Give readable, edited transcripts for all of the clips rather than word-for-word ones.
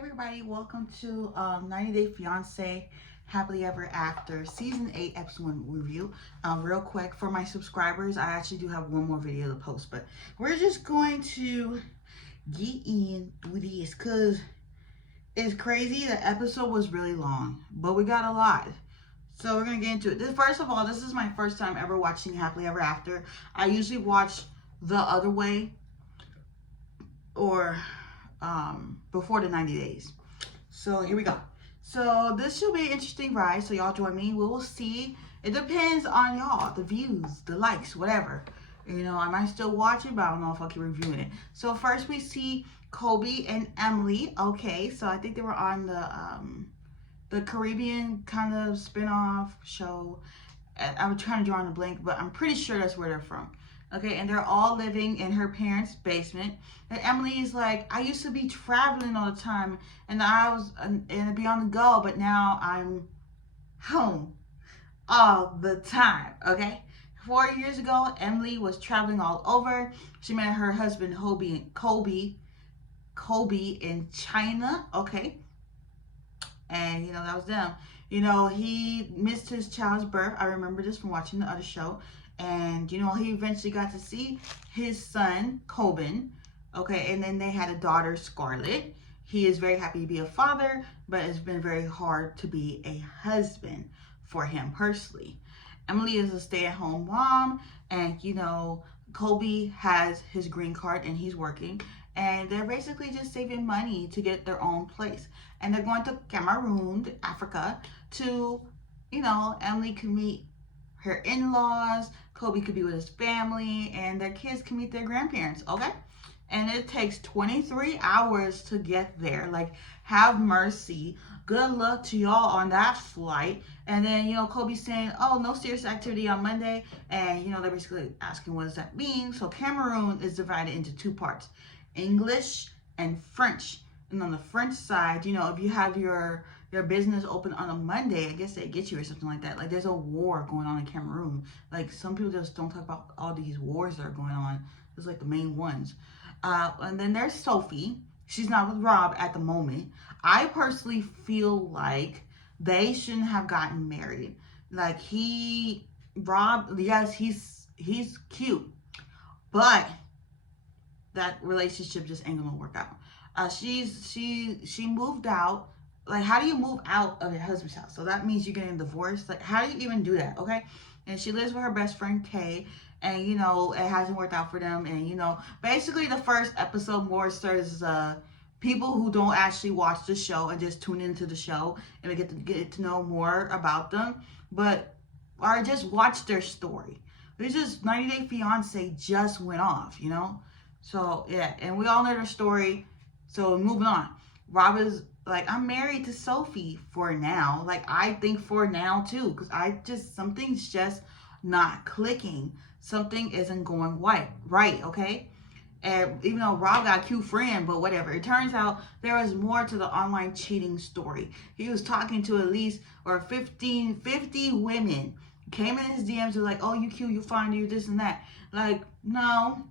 everybody, welcome to 90 Day Fiancé Happily Ever After Season 8 Episode 1 review. Real quick, for my subscribers, I actually do have one more video to post, but we're just going to get in with this because it's crazy. The episode was really long, but we got a lot. So we're going to get into it. First of all, this is my first time ever watching Happily Ever After. I usually watch The Other Way or before the 90 days. So here we go. So this should be an interesting ride. So y'all join me. We will see. It depends on y'all, the views, the likes, whatever. You know, I might still watch it, but I don't know if I'll keep reviewing it. So first we see Kobe and Emily. Okay, so I think they were on the Caribbean kind of spin-off show. I'm trying to draw on a blank, but I'm pretty sure that's where they're from. Okay, and they're all living in her parents' basement. And Emily is like, I used to be traveling all the time, and and be on the go, but now I'm home all the time. Okay, 4 years ago, Emily was traveling all over. She met her husband Kobe in China. Okay, and you know that was them. You know, he missed his child's birth. I remember this from watching the other show. And, you know, he eventually got to see his son, Coben. Okay, and then they had a daughter, Scarlett. He is very happy to be a father, but it's been very hard to be a husband for him personally. Emily is a stay-at-home mom, and, you know, Kobe has his green card and he's working. And they're basically just saving money to get their own place. And they're going to Cameroon, Africa, to, you know, Emily can meet her in-laws, Kobe could be with his family, and their kids can meet their grandparents, okay? And it takes 23 hours to get there. Like, have mercy. Good luck to y'all on that flight. And then, you know, Kobe's saying, oh, no serious activity on Monday. And, you know, they're basically asking, what does that mean? So Cameroon is divided into two parts, English and French. And on the French side, you know, if you have your business open on a Monday, I guess they get you or something like that. Like, there's a war going on in Cameroon. Like, some people just don't talk about all these wars that are going on. It's like the main ones. And then there's Sophie. She's not with Rob at the moment. I personally feel like they shouldn't have gotten married. Like, Rob, yes, he's cute, but that relationship just ain't gonna work out. She moved out. Like, how do you move out of your husband's house? So that means you're getting divorced. Like, how do you even do that? Okay. And she lives with her best friend Kay, and you know it hasn't worked out for them. And you know, basically the first episode more serves people who don't actually watch the show and just tune into the show and we get to know more about them, but or just watch their story. It's just 90 Day Fiance just went off, you know. So yeah, and we all know their story. So moving on, Rob is like, I'm married to Sophie for now. Like, I think for now too, because something's just not clicking. Something isn't going right, okay? And even though Rob got a cute friend, but whatever. It turns out there was more to the online cheating story. He was talking to at least 50 women. Came in his DMs were like, oh, you cute, you fine, you this and that. Like, no.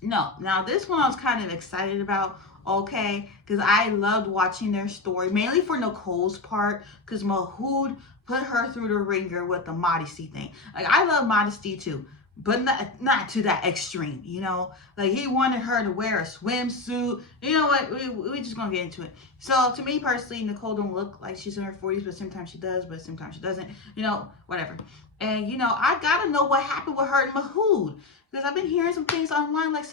Now this one I was kind of excited about. Okay, because I loved watching their story, mainly for Nicole's part, because Mahood put her through the ringer with the modesty thing. Like, I love modesty too, but not to that extreme, you know? Like, he wanted her to wear a swimsuit. You know what? We just gonna get into it. So, to me personally, Nicole don't look like she's in her 40s, but sometimes she does, but sometimes she doesn't. You know, whatever. And, you know, I gotta know what happened with her and Mahood, because I've been hearing some things online, like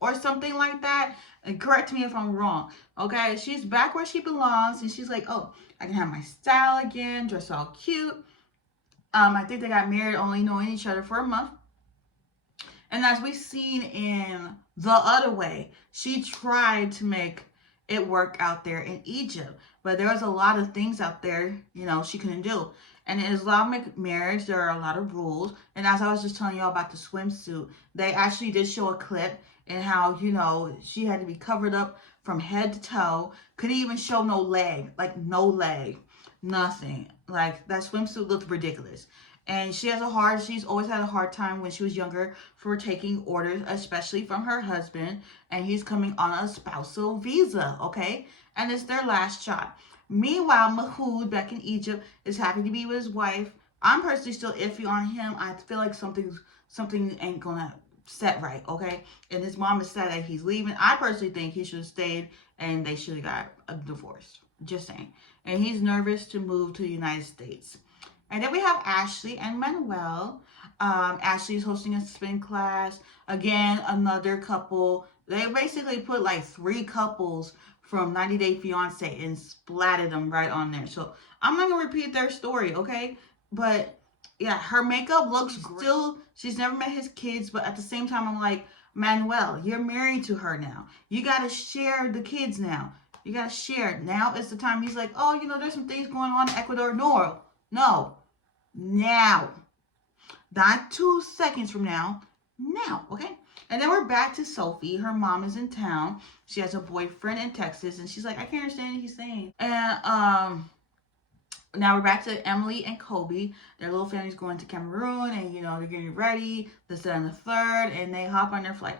or something like that, and correct me if I'm wrong. Okay, she's back where she belongs, and she's like, oh, I can have my style again, dress all cute. I think they got married only knowing each other for a month. And as we've seen in The Other Way, she tried to make it work out there in Egypt, but there was a lot of things out there, you know, she couldn't do. And in Islamic marriage, there are a lot of rules. And as I was just telling y'all about the swimsuit, they actually did show a clip and how, you know, she had to be covered up from head to toe. Couldn't even show no leg, like no leg, nothing. Like, that swimsuit looked ridiculous. And she's always had a hard time when she was younger for taking orders, especially from her husband. And he's coming on a spousal visa, okay? And it's their last shot. Meanwhile, Mahoud back in Egypt is happy to be with his wife. I'm personally still iffy on him. I feel like something ain't gonna set right, okay? And his mom is sad that he's leaving. I personally think he should have stayed and they should have got a divorce. Just saying. And he's nervous to move to the United States. And then we have Ashley and Manuel. Ashley's hosting a spin class. Again, another couple. They basically put like 3 couples from 90 Day Fiancé and splatted them right on there. So I'm not going to repeat their story, okay? But yeah, her makeup looks great. Still, she's never met his kids, but at the same time, I'm like, Manuel, you're married to her now. You got to share the kids now. You got to share. Now is the time. He's like, oh, there's some things going on in Ecuador. No. Now. Not 2 seconds from now. Now, okay? And then we're back to Sophie. Her mom is in town. She has a boyfriend in Texas. And she's like, I can't understand what he's saying. And now we're back to Emily and Kobe. Their little family's going to Cameroon. And, they're getting ready. This, that, and the third. And they hop on their flight.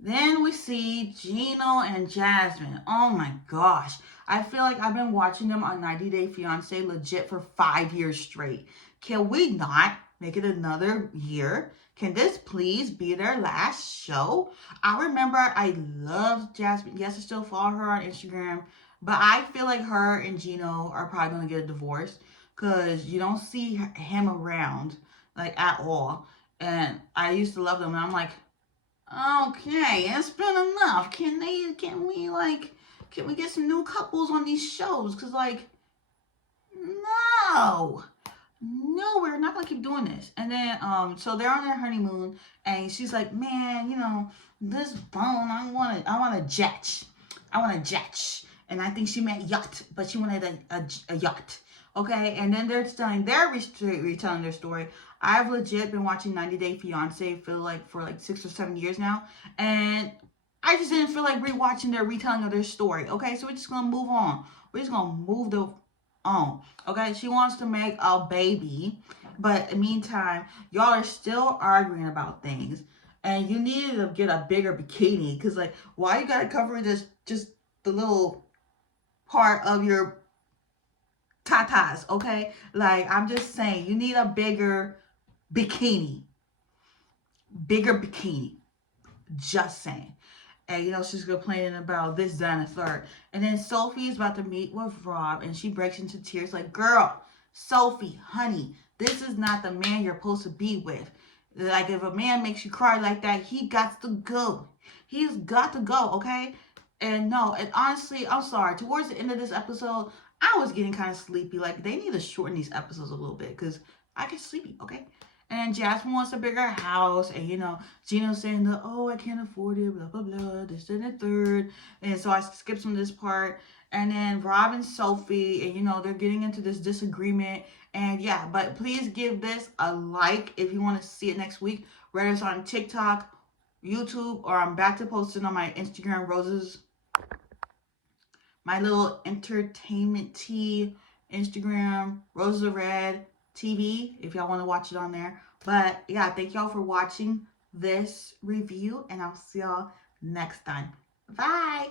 Then we see Gino and Jasmine. Oh my gosh. I feel like I've been watching them on 90 Day Fiancé legit for 5 years straight. Can we not make it another year? Can this please be their last show? I remember I loved Jasmine. Yes, I still follow her on Instagram. But I feel like her and Gino are probably going to get a divorce. Because you don't see him around, like, at all. And I used to love them. And I'm like, okay, it's been enough. Can we get some new couples on these shows? Because, no, we're not going to keep doing this. And then, so they're on their honeymoon, and she's like, man, this bone, I want a jet. I want a jet. And I think she meant yacht, but she wanted a yacht. Okay, and then they're retelling their story. I've legit been watching 90 Day Fiancé for 6 or 7 years now, and I just didn't feel like rewatching their retelling of their story. Okay, so we're just gonna move on. We're just gonna move on. Okay, she wants to make a baby, but in the meantime, y'all are still arguing about things, and you needed to get a bigger bikini because why you gotta cover this just the little part of your tatas, okay? I'm just saying, you need a bigger bikini. Just saying. And, she's complaining about this, that, and the third. And then Sophie's about to meet with Rob, and she breaks into tears like, girl, Sophie, honey, this is not the man you're supposed to be with. If a man makes you cry like that, he got to go. He's got to go, okay? And no, and honestly, I'm sorry. Towards the end of this episode, I was getting kind of sleepy. They need to shorten these episodes a little bit because I get sleepy, okay? And Jasmine wants a bigger house. And, Gino's saying that, I can't afford it, blah, blah, blah, this and the third. And so I skipped some of this part. And then Rob and Sophie, and, they're getting into this disagreement. And, yeah, but please give this a like if you want to see it next week. Whether it's on TikTok, YouTube, or I'm back to posting on my Instagram, my little entertainment tea Instagram, Roses of Red TV, if y'all want to watch it on there. But yeah, thank y'all for watching this review, and I'll see y'all next time. Bye.